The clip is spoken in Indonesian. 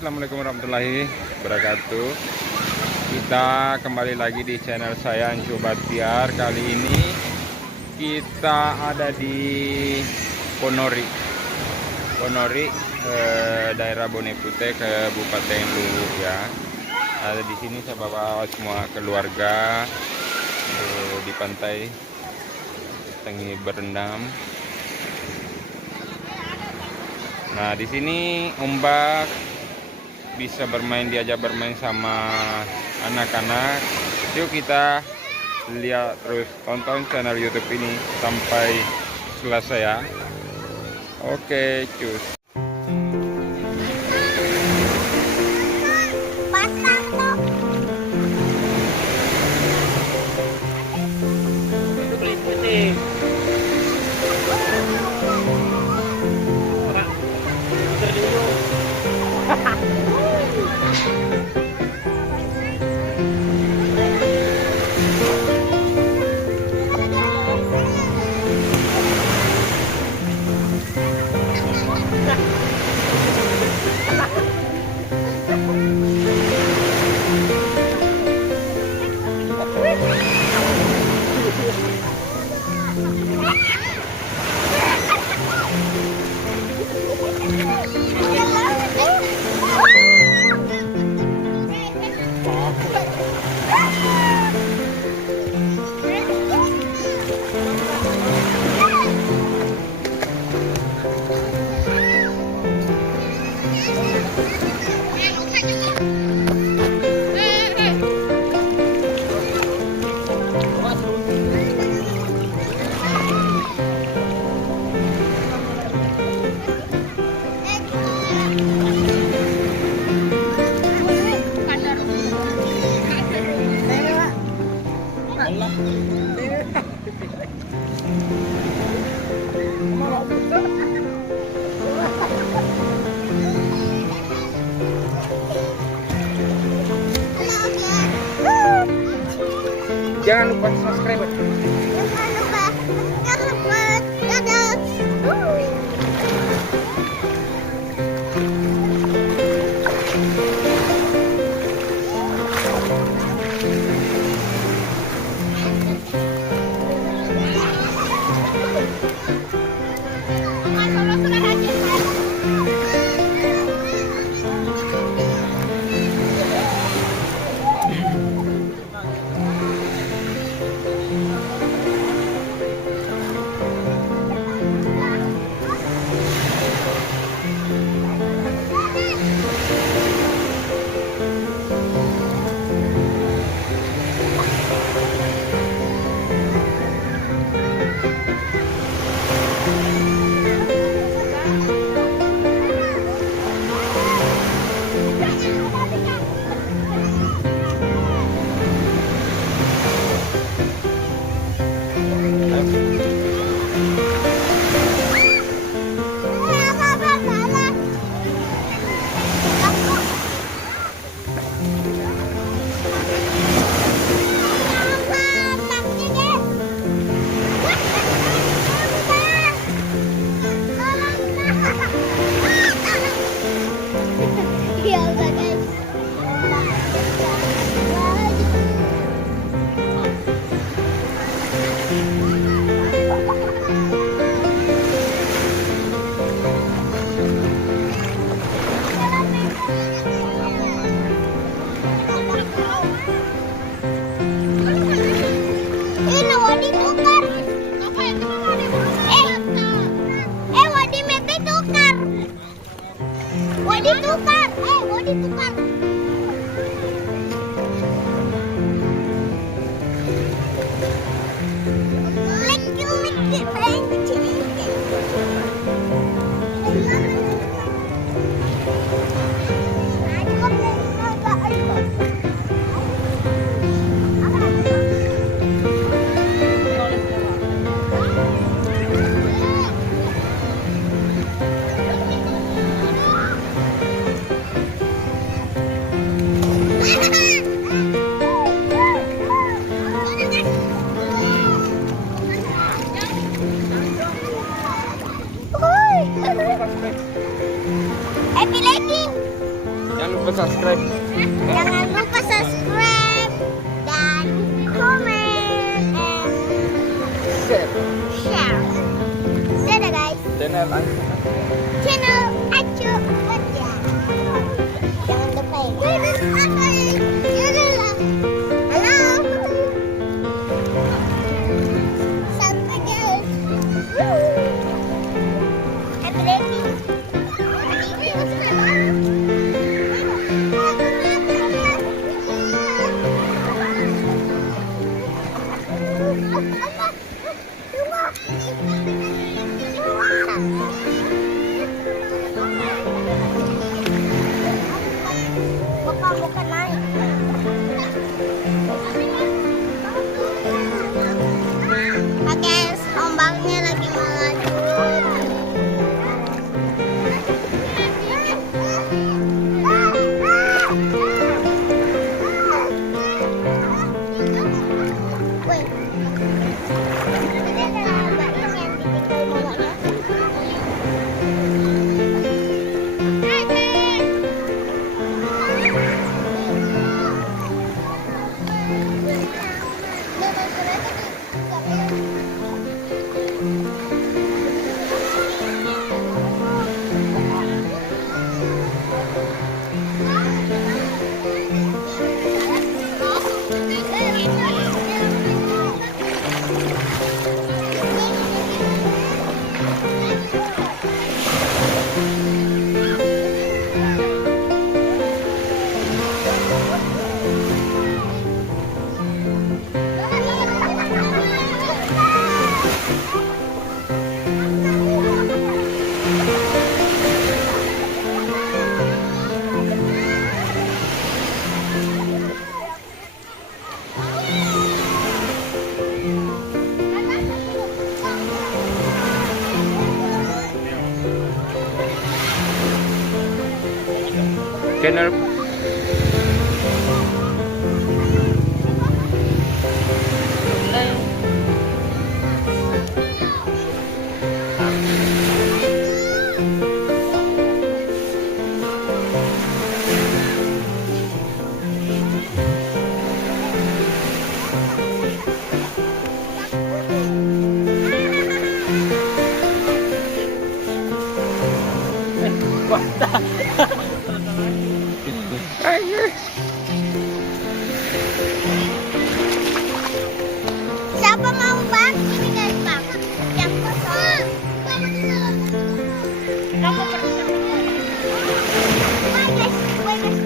Assalamualaikum warahmatullahi wabarakatuh. Kita kembali lagi di channel saya Ancu Batiar. Kali ini kita ada di Ponori, daerah Bone Putih, Kabupaten Luwu ya. Ada di sini saya bawa semua keluarga di pantai Tengi berendam. Nah, di sini ombak bisa diajak bermain sama anak-anak. Yuk kita lihat terus, tonton channel YouTube ini sampai selesai ya. Oke, cus. Jangan lupa subscribe. Dadah. Ditukar. lupa subscribe. Jangan lupa subscribe dan komen and share. Dadah guys. Channel Acu Kerja. Jangan lupa ya. Halo. Sampai guys. Happy day. Bukan naik. Guys, ombaknya lagi melaju. Woi. Ini adalah mbak ini yang ditinggal mamanya. Channel Siapa mau bang? Ini guys bang. Yang kosong. Kamu pergi. Bye guys. Bye guys.